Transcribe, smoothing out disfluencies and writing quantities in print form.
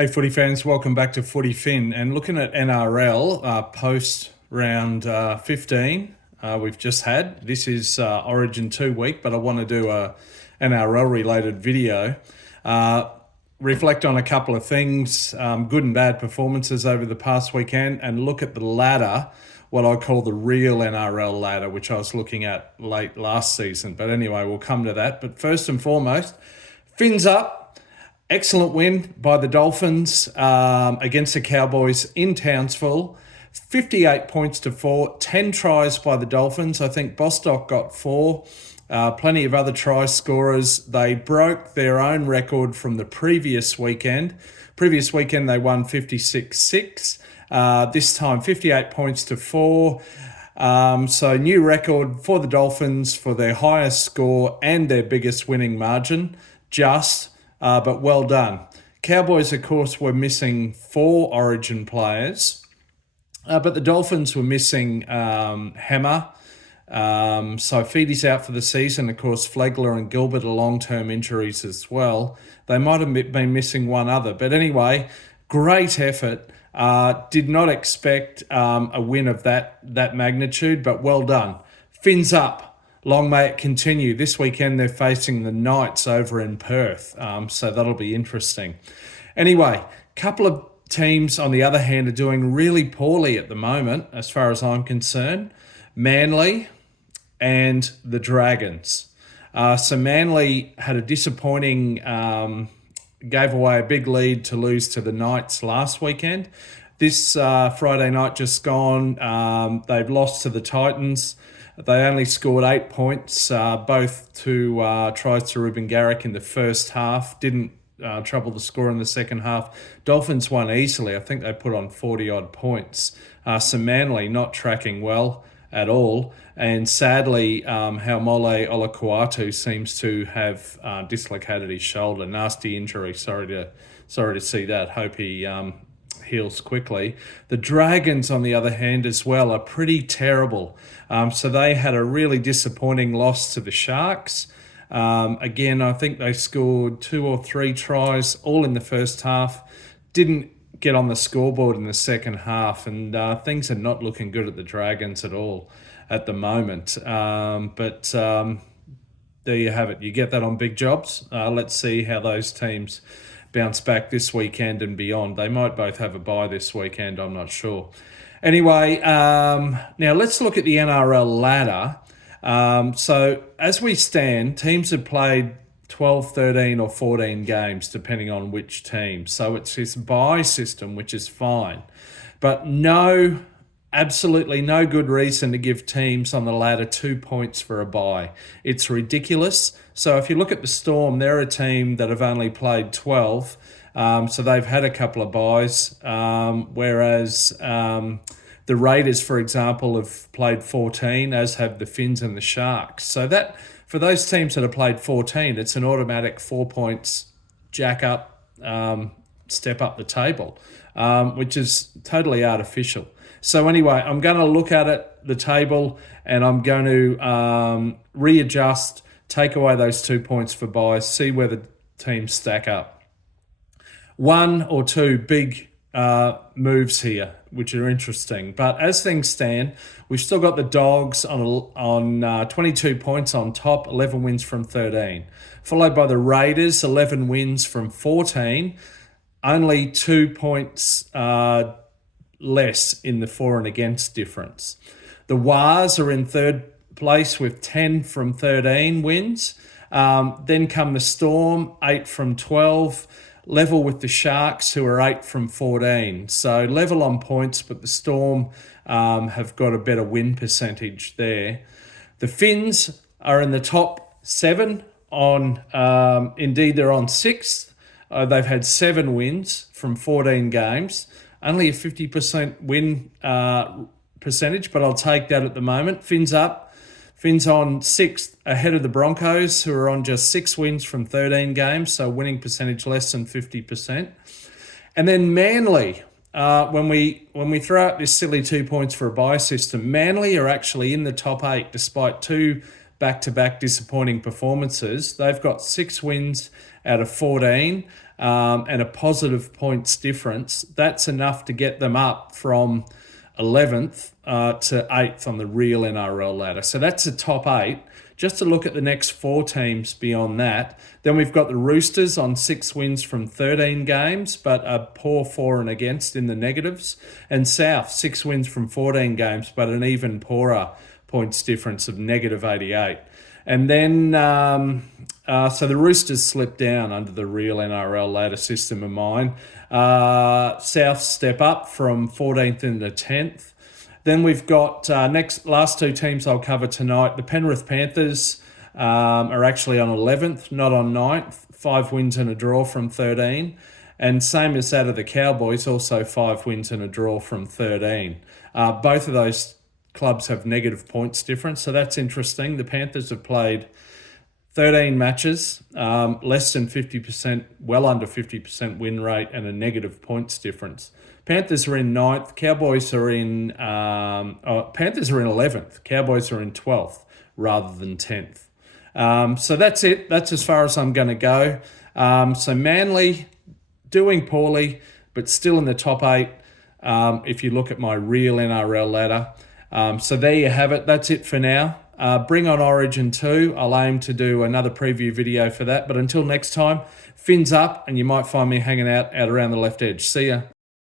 Hey, footy fans, welcome back to Footy Fin. And looking at NRL post round 15, we've just had. This is Origin 2 week, but I want to do a NRL related video. Reflect on a couple of things, good and bad performances over the past weekend, and look at the ladder, what I call the real NRL ladder, which I was looking at late last season. But anyway, we'll come to that. But first and foremost, Fins up. Excellent win by the Dolphins against the Cowboys in Townsville. 58 points to 4, 10 tries by the Dolphins. I think Bostock got 4. Plenty of other try scorers. They broke their own record from the previous weekend. Previous weekend, they won 56-6. This time, 58 points to 4. So new record for the Dolphins for their highest score and their biggest winning margin. But well done. Cowboys, of course, were missing 4 Origin players, but the Dolphins were missing Hammer. So Feedy's out for the season. Of course, Flegler and Gilbert are long-term injuries as well. They might have been missing one other. But anyway, great effort. Did not expect a win of that magnitude, but well done. Fins up. Long may it continue. This weekend they're facing the Knights over in Perth, so that'll be interesting. Anyway, a couple of teams, on the other hand, are doing really poorly at the moment, as far as I'm concerned. Manly and the Dragons. So Manly had a disappointing, gave away a big lead to lose to the Knights last weekend. This Friday night just gone, they've lost to the Titans. They only scored 8 points, both to tries to Ruben Garrick in the first half. Didn't trouble the score in the second half. Dolphins won easily. I think they put on 40-odd points. So Manly not tracking well at all. And sadly, Haumole Olakuatu seems to have dislocated his shoulder. Nasty injury. Sorry to see that. Hope he heals quickly. The Dragons, on the other hand, as well, are pretty terrible. So they had a really disappointing loss to the Sharks. Again, I think they scored 2 or 3 tries, all in the first half. Didn't get on the scoreboard in the second half, and things are not looking good at the Dragons at all at the moment. But there you have it. You get that on big jobs. Let's see how those teams bounce back this weekend and beyond. They might both have a bye this weekend, I'm not sure. Anyway, now let's look at the NRL ladder. So as we stand, teams have played 12, 13 or 14 games, depending on which team. So it's this bye system, which is fine. But absolutely no good reason to give teams on the ladder 2 points for a bye. It's ridiculous. So if you look at the Storm, they're a team that have only played 12. So they've had a couple of byes, whereas the Raiders, for example, have played 14, as have the Finns and the Sharks. So that for those teams that have played 14, it's an automatic 4 points jack up, step up the table, which is totally artificial. So anyway, I'm going to look at the table, and I'm going to readjust, take away those 2 points for byes, see where the teams stack up. 1 or 2 big moves here, which are interesting. But as things stand, we've still got the Dogs on 22 points on top, 11 wins from 13. Followed by the Raiders, 11 wins from 14, only 2 points less in the for and against difference. The Wars are in third place with 10 from 13 wins. Then come the Storm, 8 from 12, level with the Sharks, who are 8 from 14. So level on points, but the Storm have got a better win percentage there. The Finns are in the top 7 indeed they're on 6th. They've had 7 wins from 14 games. Only a 50% win percentage, but I'll take that at the moment. Fins up. Fins on 6th, ahead of the Broncos, who are on just 6 wins from 13 games, so winning percentage less than 50%. And then Manly, when we throw out this silly 2 points for a bye system, Manly are actually in the top 8, despite 2 back-to-back disappointing performances. They've got 6 wins out of 14 and a positive points difference. That's enough to get them up from 11th to 8th on the real NRL ladder. So that's the top 8. Just to look at the next 4 teams beyond that. Then we've got the Roosters on 6 wins from 13 games, but a poor for and against in the negatives. And South, 6 wins from 14 games, but an even poorer points difference of -88. And then, so the Roosters slipped down under the real NRL ladder system of mine. South step up from 14th into 10th. Then we've got last 2 teams I'll cover tonight. The Penrith Panthers are actually on 11th, not on 9th. 5 wins and a draw from 13. And same as that of the Cowboys, also 5 wins and a draw from 13. Both of those clubs have negative points difference, so that's interesting. The Panthers have played 13 matches, less than 50%, well under 50% win rate and a negative points difference. Panthers are in 9th. Cowboys are in... Panthers are in 11th. Cowboys are in 12th rather than 10th. So that's it. That's as far as I'm going to go. So Manly doing poorly, but still in the top 8 if you look at my real NRL ladder. So there you have it. That's it for now. Bring on Origin 2. I'll aim to do another preview video for that. But until next time, fins up, and you might find me hanging out around the left edge. See ya.